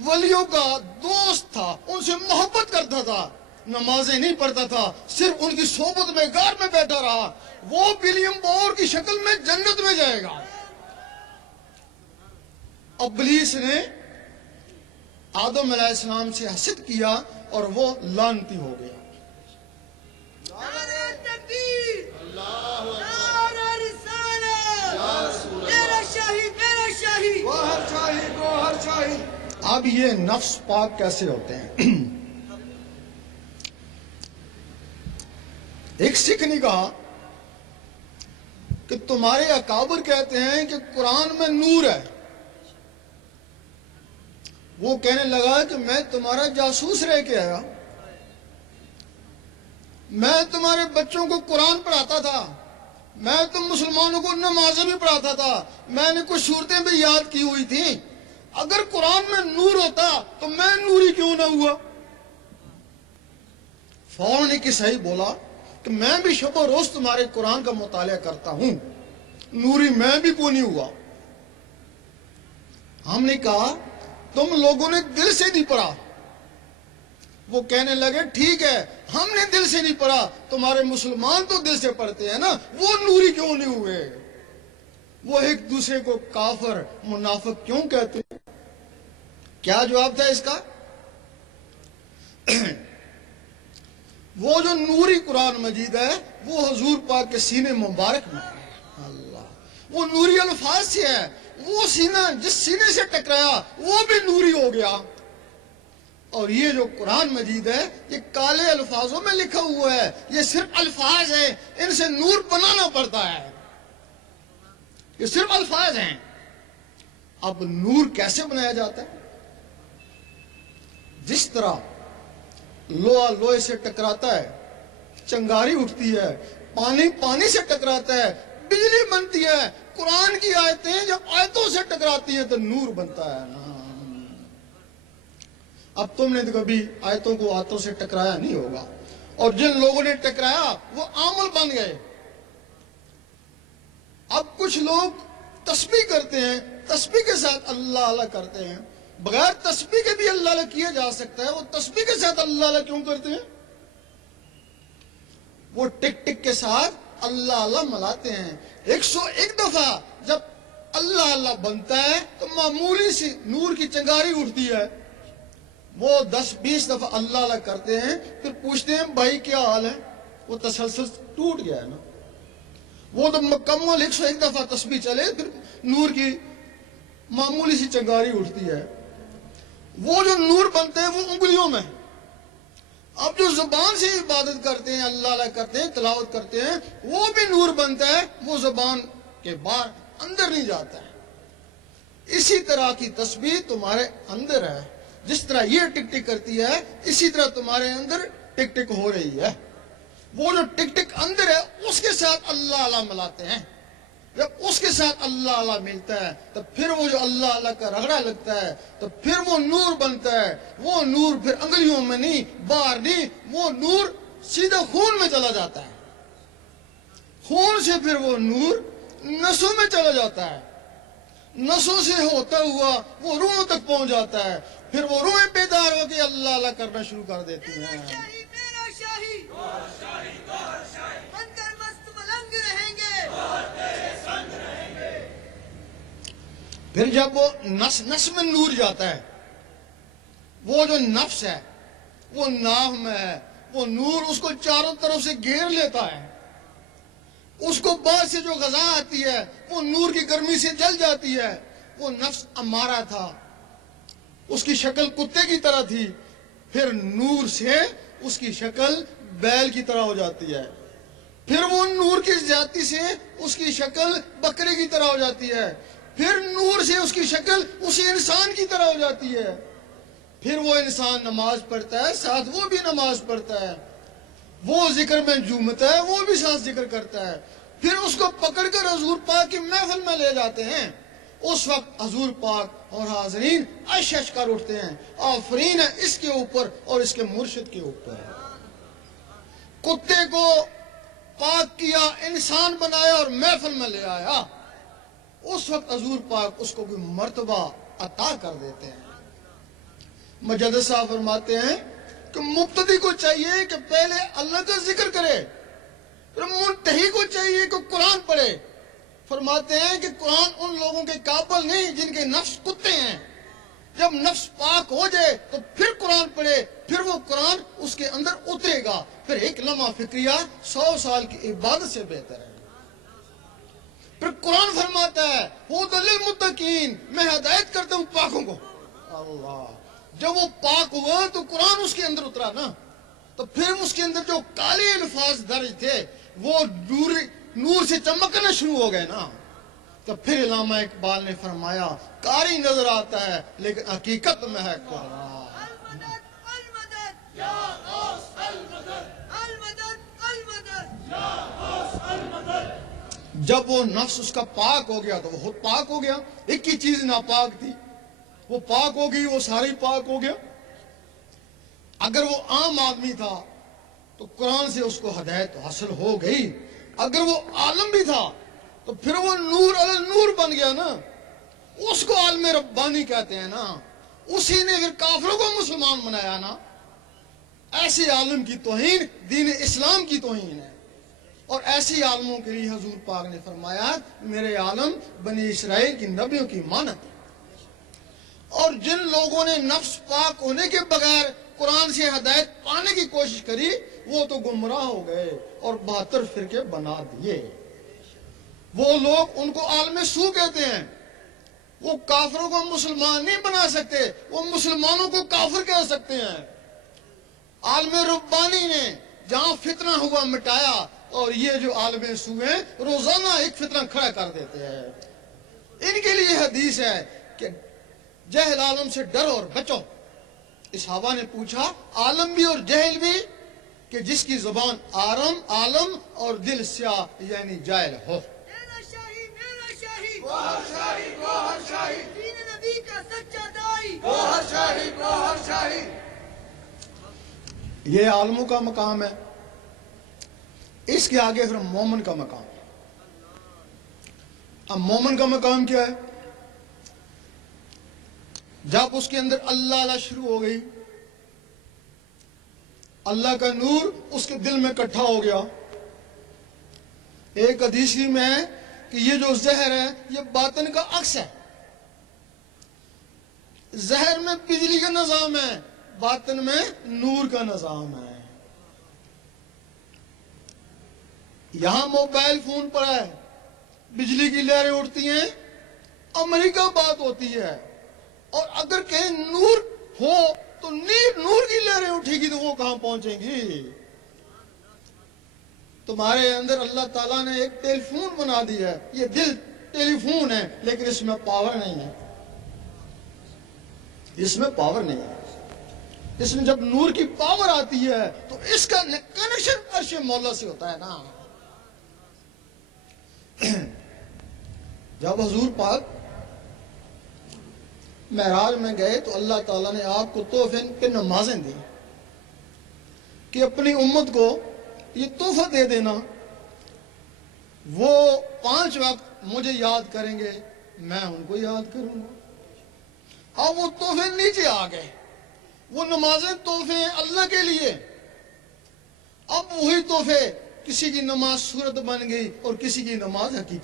ولیوں کا دوست تھا، ان سے محبت کرتا تھا، نمازیں نہیں پڑھتا تھا، صرف ان کی صحبت میں غار میں بیٹھا رہا، وہ ولیم بور کی شکل میں جنت میں جائے گا۔ ابلیس نے آدم علیہ السلام سے حسد کیا اور وہ لعنتی ہو گیا۔ نعرہ تکبیر، نعرہ رسالت، میرا شاہی میرا شاہی، گوہر شاہی گوہر شاہی۔ اب یہ نفس پاک کیسے ہوتے ہیں؟ ایک سکھ نے کہا کہ تمہارے اکابر کہتے ہیں کہ قرآن میں نور ہے۔ وہ کہنے لگا کہ میں تمہارا جاسوس رہ کے آیا، میں تمہارے بچوں کو قرآن پڑھاتا تھا، میں تم مسلمانوں کو نمازیں بھی پڑھاتا تھا، میں نے کچھ صورتیں بھی یاد کی ہوئی تھیں، اگر قرآن میں نور ہوتا تو میں نوری کیوں نہ ہوا؟ فوراً ایک عیسائی بولا کہ میں بھی شب و روز تمہارے قرآن کا مطالعہ کرتا ہوں، نوری میں بھی کیوں نہیں ہوا؟ ہم نے کہا تم لوگوں نے دل سے نہیں پڑھا۔ وہ کہنے لگے ٹھیک ہے، ہم نے دل سے نہیں پڑھا، تمہارے مسلمان تو دل سے پڑھتے ہیں نا، وہ نوری کیوں نہیں ہوئے؟ وہ ایک دوسرے کو کافر منافق کیوں کہتے ہیں؟ کیا جواب تھا اس کا؟ وہ جو نوری قرآن مجید ہے وہ حضور پاک کے سینے مبارک میں ہے، اللہ، وہ نوری الفاظ سے ہے، وہ سینہ جس سینے سے ٹکرایا وہ بھی نوری ہو گیا۔ اور یہ جو قرآن مجید ہے یہ کالے الفاظوں میں لکھا ہوا ہے، یہ صرف الفاظ ہیں، ان سے نور بنانا پڑتا ہے، یہ صرف الفاظ ہیں۔ اب نور کیسے بنایا جاتا ہے؟ جس طرح لوہا لوہے سے ٹکراتا ہے، چنگاری اٹھتی ہے، پانی پانی سے ٹکراتا ہے، بجلی بنتی ہے، قرآن کی آیتیں جب آیتوں سے ٹکراتی ہیں تو نور بنتا ہے نا۔ اب تم نے تو کبھی آیتوں کو آیتوں سے ٹکرایا نہیں ہوگا، اور جن لوگوں نے ٹکرایا وہ عامل بن گئے۔ اب کچھ لوگ تسبیح کرتے ہیں، تسبیح کے ساتھ اللہ اللہ کرتے ہیں، بغیر تسبیح کے بھی اللہ اللہ کیا جا سکتا ہے، وہ تسبیح کے ساتھ اللہ اللہ کیوں کرتے ہیں؟ وہ ٹک ٹک کے ساتھ اللہ اللہ ملاتے ہیں۔ 101 دفعہ جب اللہ اللہ بنتا ہے تو معمولی سی نور کی چنگاری اٹھتی ہے، وہ 10-20 دفعہ اللہ اللہ کرتے ہیں، پھر پوچھتے ہیں بھائی کیا حال ہے؟ وہ تسلسل ٹوٹ گیا ہے نا۔ وہ تو مکمل 101 دفعہ تسبیح چلے پھر نور کی معمولی سی چنگاری اٹھتی ہے۔ وہ جو نور بنتے ہیں وہ انگلیوں میں۔ اب جو زبان سے عبادت کرتے ہیں، اللہ اللہ کرتے ہیں، تلاوت کرتے ہیں، وہ بھی نور بنتا ہے، وہ زبان کے باہر اندر نہیں جاتا ہے۔ اسی طرح کی تسبیح تمہارے اندر ہے، جس طرح یہ ٹک ٹک کرتی ہے اسی طرح تمہارے اندر ٹک ٹک ہو رہی ہے۔ وہ جو ٹک ٹک اندر ہے اس کے ساتھ اللہ اللہ ملاتے ہیں، جب اس کے ساتھ اللہ اللہ ملتا ہے تو پھر وہ جو اللہ اللہ کا رگڑا لگتا ہے تو پھر وہ نور بنتا ہے۔ وہ نور پھر انگلیوں میں نہیں، باہر نہیں، وہ نور سیدھا خون میں چلا جاتا ہے، خون سے پھر وہ نور نسوں میں چلا جاتا ہے، نسوں سے ہوتا ہوا وہ روحوں تک پہنچ جاتا ہے، پھر وہ روحیں بیدار ہو کے اللہ اللہ کرنا شروع کر دیتی ہیں۔ میرا شاہی میرا شاہی، بندر مست ملنگ رہیں گے، پھر جب وہ نس نس میں نور جاتا ہے، وہ جو نفس ہے وہ ناف میں ہے، وہ نور اس کو چاروں طرف سے گھیر لیتا ہے، اس کو بعد سے جو غذا آتی ہے وہ نور کی گرمی سے جل جاتی ہے۔ وہ نفس امارہ تھا، اس کی شکل کتے کی طرح تھی، پھر نور سے اس کی شکل بیل کی طرح ہو جاتی ہے، پھر وہ نور کی زیادتی سے اس کی شکل بکرے کی طرح ہو جاتی ہے، پھر نور سے اس کی شکل اسی انسان کی طرح ہو جاتی ہے، پھر وہ انسان نماز پڑھتا ہے ساتھ وہ بھی نماز پڑھتا ہے، وہ ذکر میں جھومتا ہے وہ بھی ساتھ ذکر کرتا ہے، پھر اس کو پکڑ کر حضور پاک کی محفل میں لے جاتے ہیں۔ اس وقت حضور پاک اور حاضرین عش عش کر اٹھتے ہیں، آفرین ہے اس کے اوپر اور اس کے مرشد کے اوپر۔ کتے کو پاک کیا، انسان بنایا اور محفل میں لے آیا، اس وقت حضور پاک اس کو کوئی مرتبہ عطا کر دیتے ہیں۔ مجدد صاحب فرماتے ہیں کہ مبتدی کو چاہیے کہ پہلے اللہ کا ذکر کرے، پھر منتہی کو چاہیے کہ قرآن پڑھے۔ فرماتے ہیں کہ قرآن ان لوگوں کے قابل نہیں جن کے نفس کتے ہیں، جب نفس پاک ہو جائے تو پھر قرآن پڑھے، پھر وہ قرآن اس کے اندر اترے گا، پھر ایک لمحہ فکریہ 100 سال کی عبادت سے بہتر ہے۔ پھر قرآن فرماتا ہے ھدی للمتقین، میں ہدایت کرتا ہوں پاکوں کو۔ اللہ، جب وہ پاک ہوا تو قرآن اس کے اندر اترا نا، تو پھر اس کے اندر جو کالے الفاظ درج تھے وہ نور سے چمکنا شروع ہو گئے نا۔ تو پھر علامہ اقبال نے فرمایا قاری نظر آتا ہے لیکن حقیقت میں ہے قرآن۔ المدد المدد یا غوث المدد، المدد المدد یا غوث المدد۔ جب وہ نفس اس کا پاک ہو گیا تو وہ خود پاک ہو گیا، ایک ہی چیز ناپاک تھی، وہ پاک ہو گئی، وہ ساری پاک ہو گیا۔ اگر وہ عام آدمی تھا تو قرآن سے اس کو ہدایت حاصل ہو گئی، اگر وہ عالم بھی تھا تو پھر وہ نور علی نور بن گیا نا، اس کو عالم ربانی کہتے ہیں نا، اسی نے پھر کافروں کو مسلمان بنایا نا۔ ایسے عالم کی توہین دین اسلام کی توہین ہے، اور ایسی عالموں کے لیے حضور پاک نے فرمایا میرے عالم بنی اسرائیل کی نبیوں کی مانت ہے۔ اور جن لوگوں نے نفس پاک ہونے کے بغیر قرآن سے ہدایت پانے کی کوشش کری وہ تو گمراہ ہو گئے اور 72 فرقے بنا دیے۔ وہ لوگ ان کو عالم سو کہتے ہیں، وہ کافروں کو مسلمان نہیں بنا سکتے، وہ مسلمانوں کو کافر کہہ سکتے ہیں۔ عالم ربانی نے جہاں فتنہ ہوا مٹایا، اور یہ جو عالم سو ہیں روزانہ ایک فتنہ کھڑا کر دیتے ہیں۔ ان کے لیے حدیث ہے کہ جہل عالم سے ڈرو اور بچو۔ اس صحابہ نے پوچھا عالم بھی اور جہل بھی، کہ جس کی زبان عالم اور دل سیاہ یعنی جاہل ہو۔ میرا شاہی میرا شاہی، گوہر شاہی گوہر شاہی، دین نبی کا سچا دائی، گوہر شاہی گوہر شاہی۔ یہ عالموں کا مقام ہے، اس کے آگے پھر مومن کا مقام۔ اب مومن کا مقام کیا ہے؟ جب اس کے اندر اللہ شروع ہو گئی، اللہ کا نور اس کے دل میں اکٹھا ہو گیا۔ ایک حدیث میں ہے کہ یہ جو زہر ہے یہ باطن کا عکس ہے۔ زہر میں بجلی کا نظام ہے، باطن میں نور کا نظام ہے۔ یہاں موبائل فون پر ہے، بجلی کی لہریں اٹھتی ہیں، امریکہ بات ہوتی ہے، اور اگر کہیں نور ہو تو نور کی لہریں اٹھے گی تو وہ کہاں پہنچیں گی؟ تمہارے اندر اللہ تعالیٰ نے ایک ٹیلی فون بنا دیا ہے، یہ دل ٹیلی فون ہے لیکن اس میں پاور نہیں ہے، اس میں پاور نہیں ہے۔ اس میں جب نور کی پاور آتی ہے تو اس کا کنیکشن عرش مولا سے ہوتا ہے نا۔ جب حضور پاک معراج میں گئے تو اللہ تعالیٰ نے آپ کو تحفے پہ نمازیں دی کہ اپنی امت کو یہ تحفہ دے دینا، وہ 5 وقت مجھے یاد کریں گے، میں ان کو یاد کروں گا۔ اب وہ تحفے نیچے آ گئے، وہ نمازیں تحفے ہیں اللہ کے لیے۔ اب وہی تحفے، کسی کی نماز صورت بن گئی اور کسی کی نماز حقیقت۔